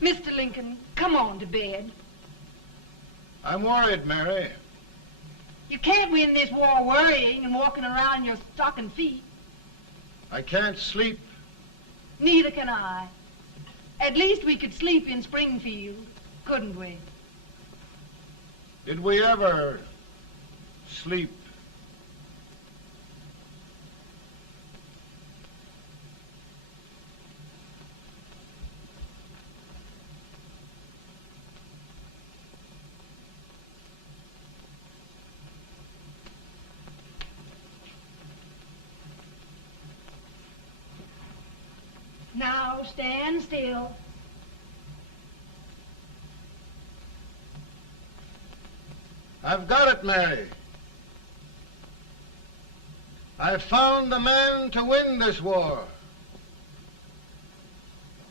Mr. Lincoln, come on to bed. I'm worried, Mary. You can't win this war worrying and walking around in your stocking feet. I can't sleep. Neither can I. At least we could sleep in Springfield, couldn't we? Did we ever sleep? Now stand still. I've got it, Mary. I've found the man to win this war.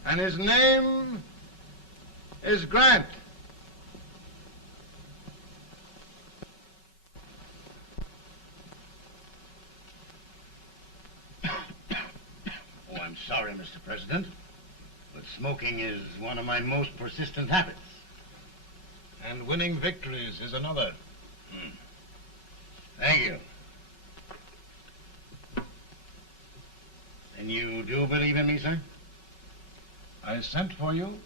And his name is Grant. Oh, I'm sorry, Mr. President, but smoking is one of my most persistent habits. And winning victories is another. Thank you. And you do believe in me, sir? I sent for you.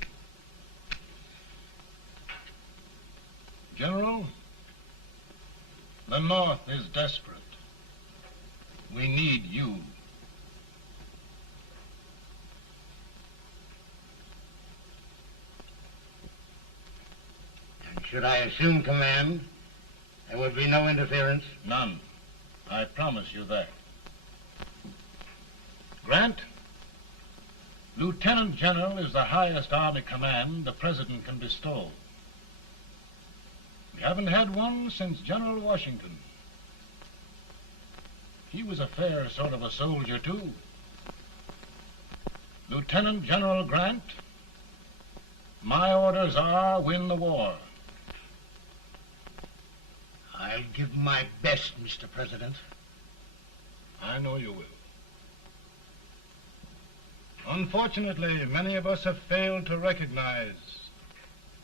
General, the North is desperate. We need you. And should I assume command, there would be no interference? None. I promise you that. Grant, Lieutenant General is the highest Army command the President can bestow. We haven't had one since General Washington. He was a fair sort of a soldier, too. Lieutenant General Grant, my orders are win the war. I'll give my best, Mr. President. I know you will. Unfortunately, many of us have failed to recognize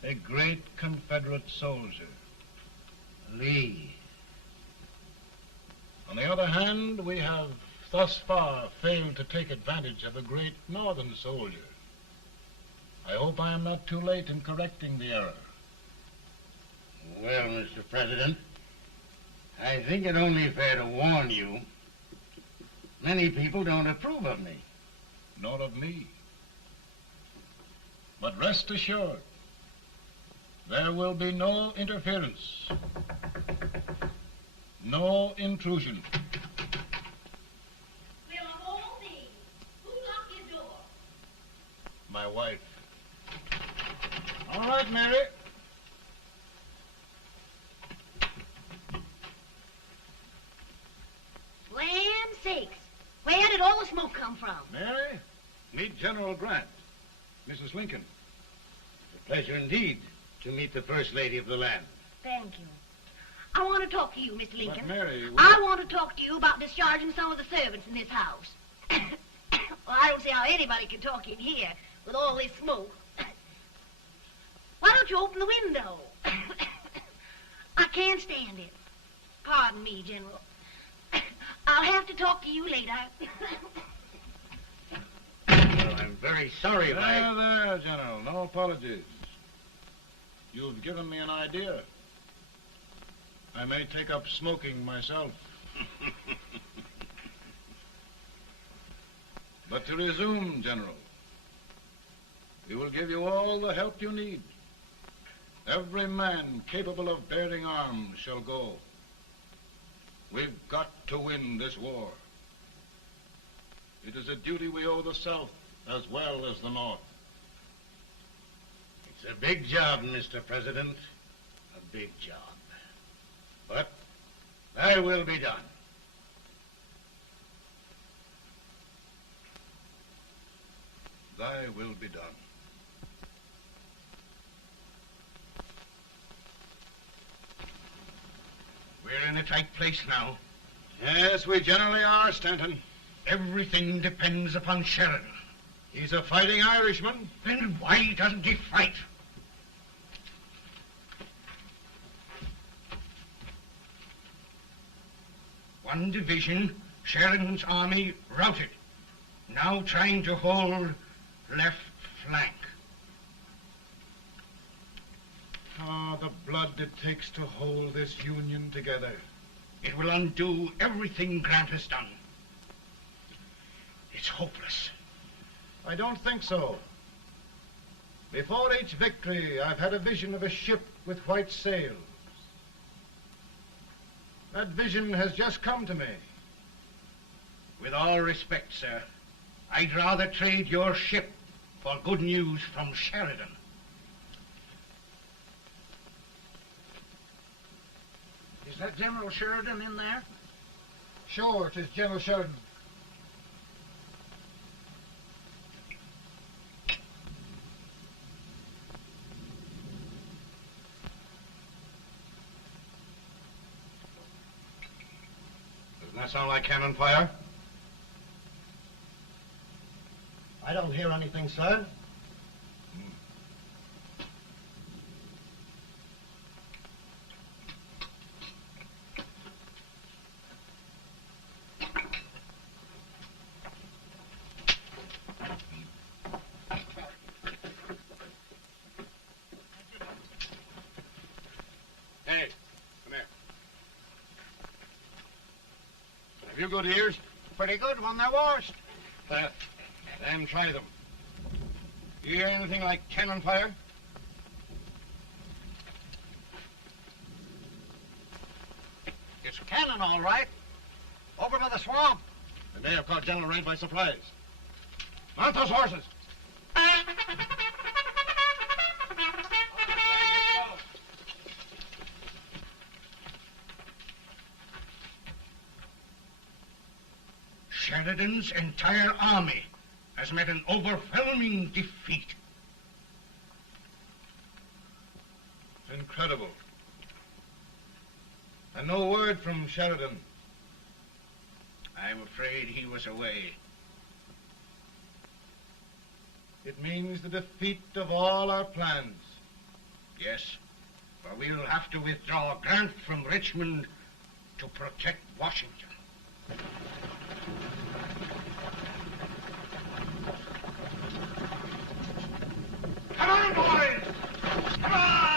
a great Confederate soldier. Lee. On the other hand, we have thus far failed to take advantage of a great Northern soldier. I hope I am not too late in correcting the error. Well, Mr. President, I think it only fair to warn you. Many people don't approve of me. Nor of me. But rest assured, there will be no interference, no intrusion. Well, of all things, who locked your door? My wife. All right, Mary. Land sakes, where did all the smoke come from? Mary, meet General Grant, Mrs. Lincoln. It's a pleasure indeed to meet the First Lady of the land. Thank you. I want to talk to you, Mr. Lincoln. But Mary, I want to talk to you about discharging some of the servants in this house. Well, I don't see how anybody can talk in here with all this smoke. Why don't you open the window? I can't stand it. Pardon me, General. I'll have to talk to you later. Well, I'm very sorry if There, General. No apologies. You've given me an idea. I may take up smoking myself. But to resume, General, we will give you all the help you need. Every man capable of bearing arms shall go. We've got to win this war. It is a duty we owe the South as well as the North. It's a big job, Mr. President. A big job. But thy will be done. Thy will be done. We're in a tight place now. Yes, we generally are, Stanton. Everything depends upon Sheridan. He's a fighting Irishman. Then why doesn't he fight? One division, Sheridan's army, routed. Now trying to hold left flank. Ah, the blood it takes to hold this Union together. It will undo everything Grant has done. It's hopeless. I don't think so. Before each victory, I've had a vision of a ship with white sails. That vision has just come to me. With all respect, sir, I'd rather trade your ship for good news from Sheridan. Is that General Sheridan in there? Sure, it is General Sheridan. Doesn't that sound like cannon fire? I don't hear anything, sir. Hey, come here. Have you good ears? Pretty good when they're washed. Then try them. You hear anything like cannon fire? It's cannon, all right. Over by the swamp. They may have caught General Wright by surprise. Mount those horses. Sheridan's entire army has met an overwhelming defeat. It's incredible. And no word from Sheridan. I'm afraid he was away. It means the defeat of all our plans. Yes, for we'll have to withdraw Grant from Richmond to protect Washington. Come on, boys! Come on!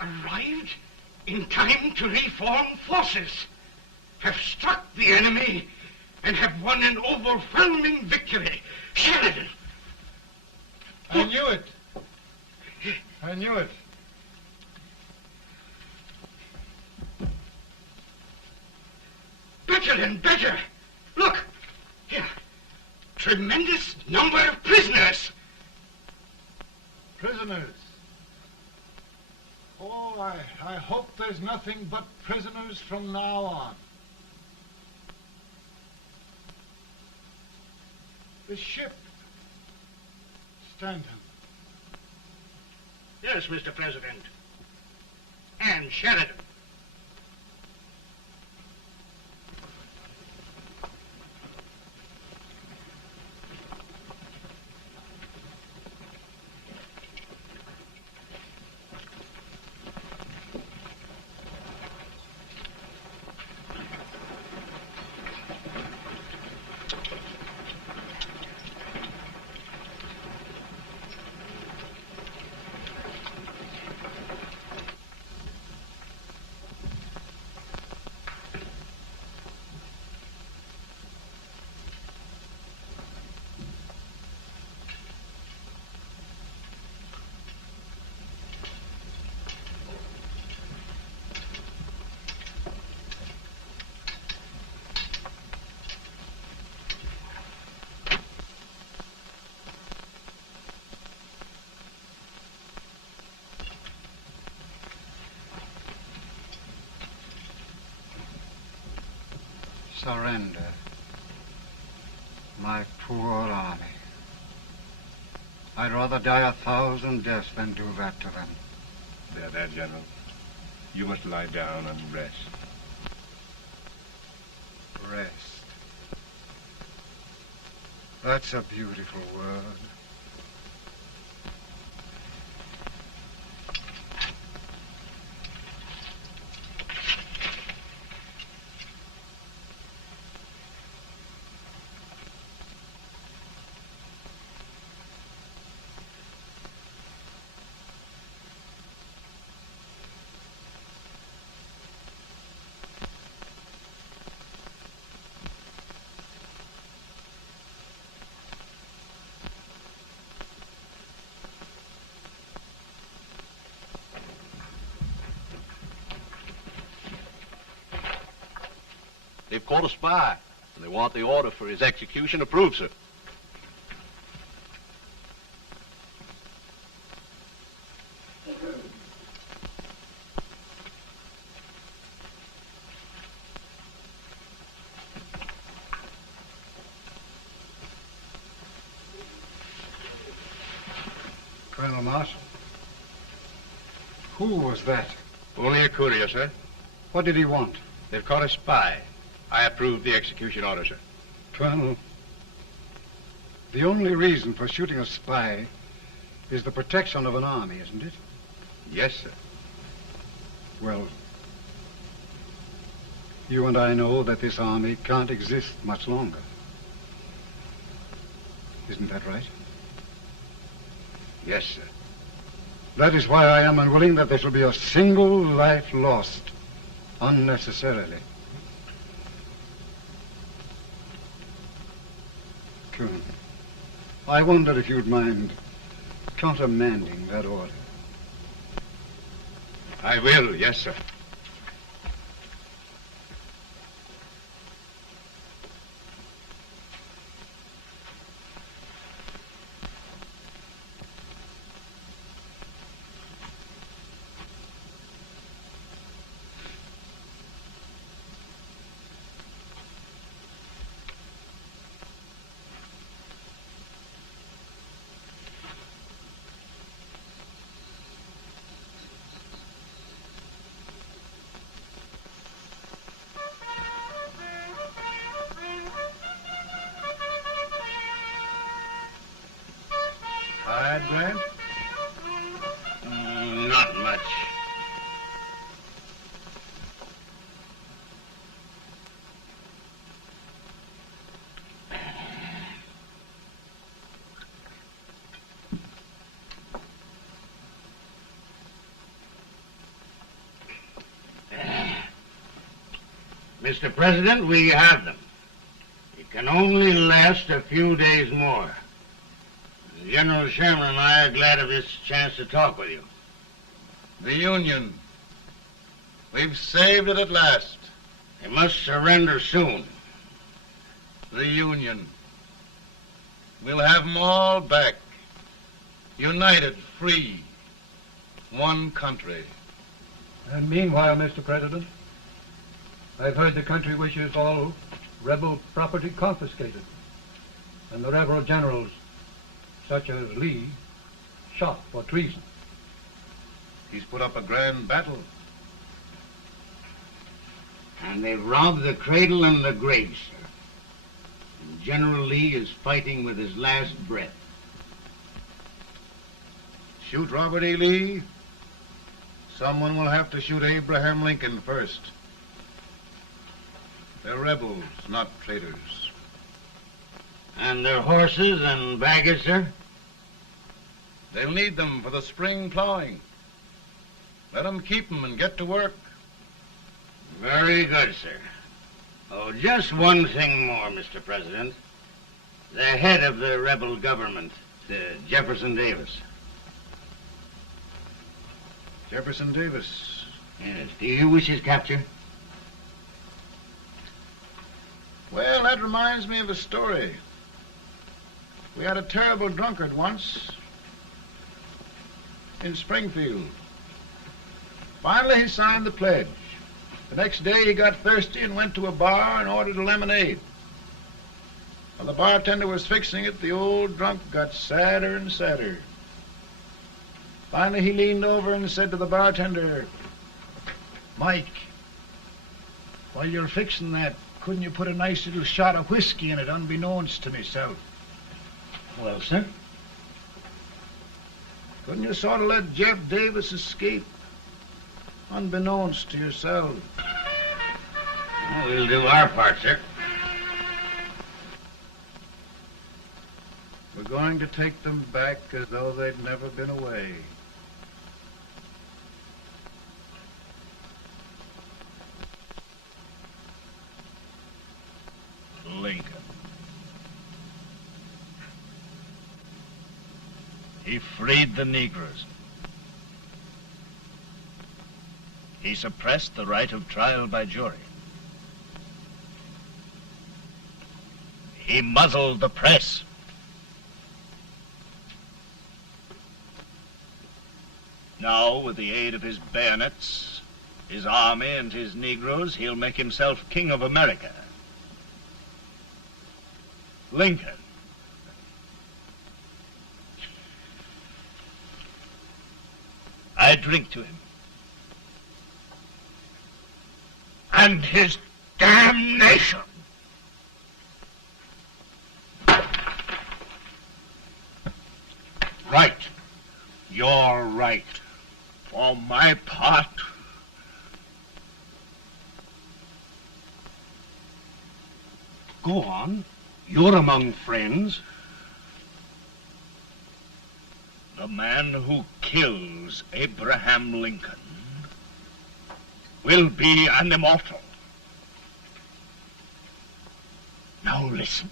Arrived in time to reform forces, have struck the enemy, and have won an overwhelming victory. Sheridan! I knew it. I knew it. Better and better. Look, here. Tremendous number of prisoners. Prisoners? Oh, I hope there's nothing but prisoners from now on. The ship. Stanton. Yes, Mr. President. And Sheridan. Surrender. My poor army. I'd rather die 1,000 deaths than do that to them. There, General. You must lie down and rest. Rest. That's a beautiful word. They've caught a spy, and they want the order for his execution approved, sir. Colonel Marshall. Who was that? Only a courier, sir. What did he want? They've caught a spy. I approve the execution order, sir. Colonel, the only reason for shooting a spy is the protection of an army, isn't it? Yes, sir. Well, you and I know that this army can't exist much longer. Isn't that right? Yes, sir. That is why I am unwilling that there shall be a single life lost unnecessarily. Colonel, I wonder if you'd mind countermanding that order. I will, yes, sir. Grant? Not much. Mr. President, we have them. It can only last a few days more. General Sherman and I are glad of this chance to talk with you. The Union. We've saved it at last. They must surrender soon. The Union. We'll have them all back. United, free. One country. And meanwhile, Mr. President, I've heard the country wishes all rebel property confiscated, and the rebel generals, such as Lee, shot for treason. He's put up a grand battle. And they've robbed the cradle and the grave, sir. And General Lee is fighting with his last breath. Shoot Robert E. Lee? Someone will have to shoot Abraham Lincoln first. They're rebels, not traitors. And their horses and baggage, sir? They'll need them for the spring plowing. Let them keep them and get to work. Very good, sir. Oh, just one thing more, Mr. President. The head of the rebel government, Jefferson Davis. Jefferson Davis? Yes. Do you wish his capture? Well, that reminds me of a story. We had a terrible drunkard once in Springfield. Finally, he signed the pledge. The next day, he got thirsty and went to a bar and ordered a lemonade. While the bartender was fixing it, the old drunk got sadder and sadder. Finally, he leaned over and said to the bartender, "Mike, while you're fixing that, couldn't you put a nice little shot of whiskey in it, unbeknownst to myself?" Well, sir? Couldn't you sort of let Jeff Davis escape, unbeknownst to yourself? Well, we'll do our part, sir. We're going to take them back as though they'd never been away. Lincoln. He freed the Negroes. He suppressed the right of trial by jury. He muzzled the press. Now, with the aid of his bayonets, his army, and his Negroes, he'll make himself king of America. Lincoln. I drink to him. And his damnation. Right. You're right. For my part, Go on. You're among friends. the man who kills Abraham Lincoln will be an immortal. Now listen.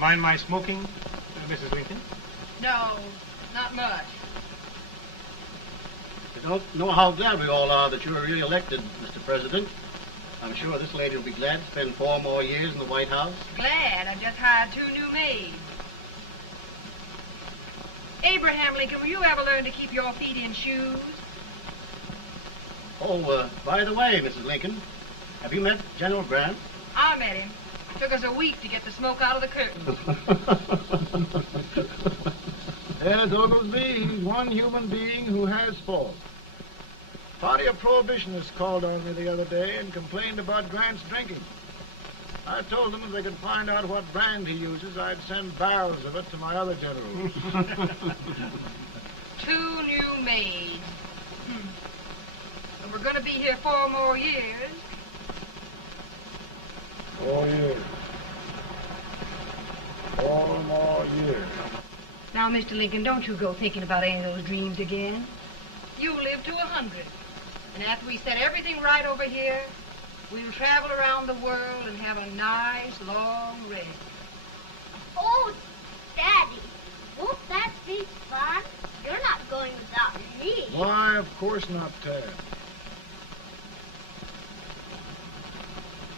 mind my smoking, Mrs. Lincoln? No, not much. I don't know how glad we all are that you were re-elected, Mr. President. I'm sure this lady will be glad to spend 4 more years in the White House. Glad. I just hired 2 new maids. Abraham Lincoln, will you ever learn to keep your feet in shoes? Oh, by the way, Mrs. Lincoln, have you met General Grant? I met him. Took us a week to get the smoke out of the curtains. Yes, Oglesby, he's one human being who has faults. Party of Prohibitionists called on me the other day and complained about Grant's drinking. I told them if they could find out what brand he uses, I'd send barrels of it to my other generals. 2 new maids. And we're going to be here 4 more years. 4 years. 4 more years. Now, Mr. Lincoln, don't you go thinking about any of those dreams again. You live to 100. And after we set everything right over here, we'll travel around the world and have a nice, long rest. Oh, Daddy, won't that be fun? You're not going without me. Why, of course not, Tad.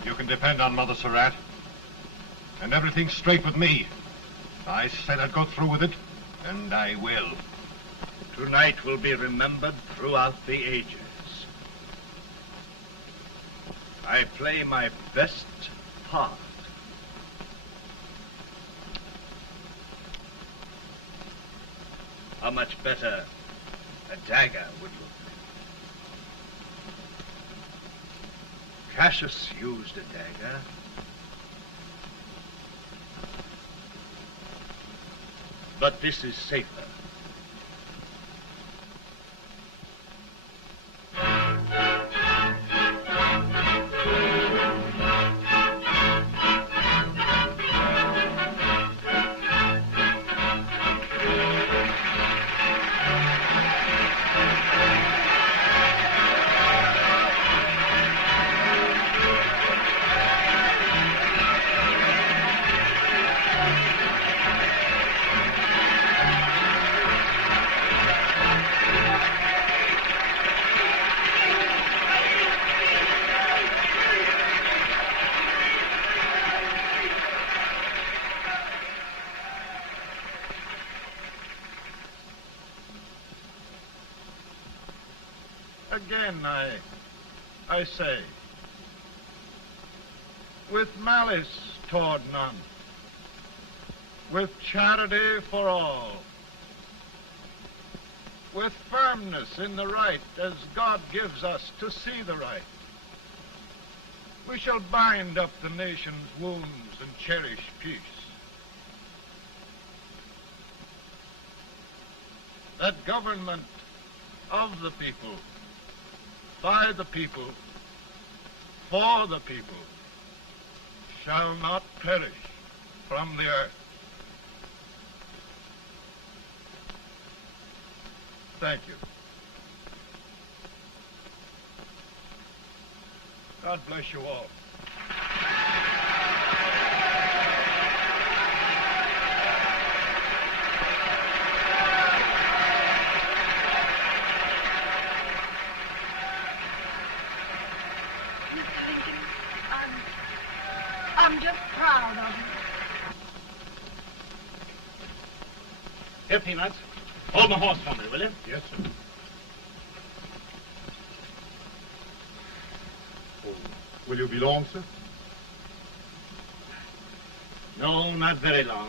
You can depend on Mother Surratt. And everything's straight with me. I said I'd go through with it, and I will. Tonight will be remembered throughout the ages. I play my best part. How much better a dagger would look. Cassius used a dagger. But this is safer. Again, I say, with malice toward none, with charity for all, with firmness in the right as God gives us to see the right, we shall bind up the nation's wounds and cherish peace. That government of the people, by the people, for the people, shall not perish from the earth. Thank you. God bless you all. I'm just proud of you. Here, Peanuts. Hold my horse for me, will you? Yes, sir. Oh, will you be long, sir? No, not very long.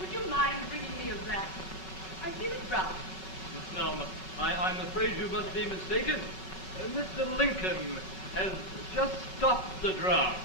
Would you mind bringing me a draught? I feel it draught. No, I'm afraid you must be mistaken. Mr. Lincoln has just stopped the draft.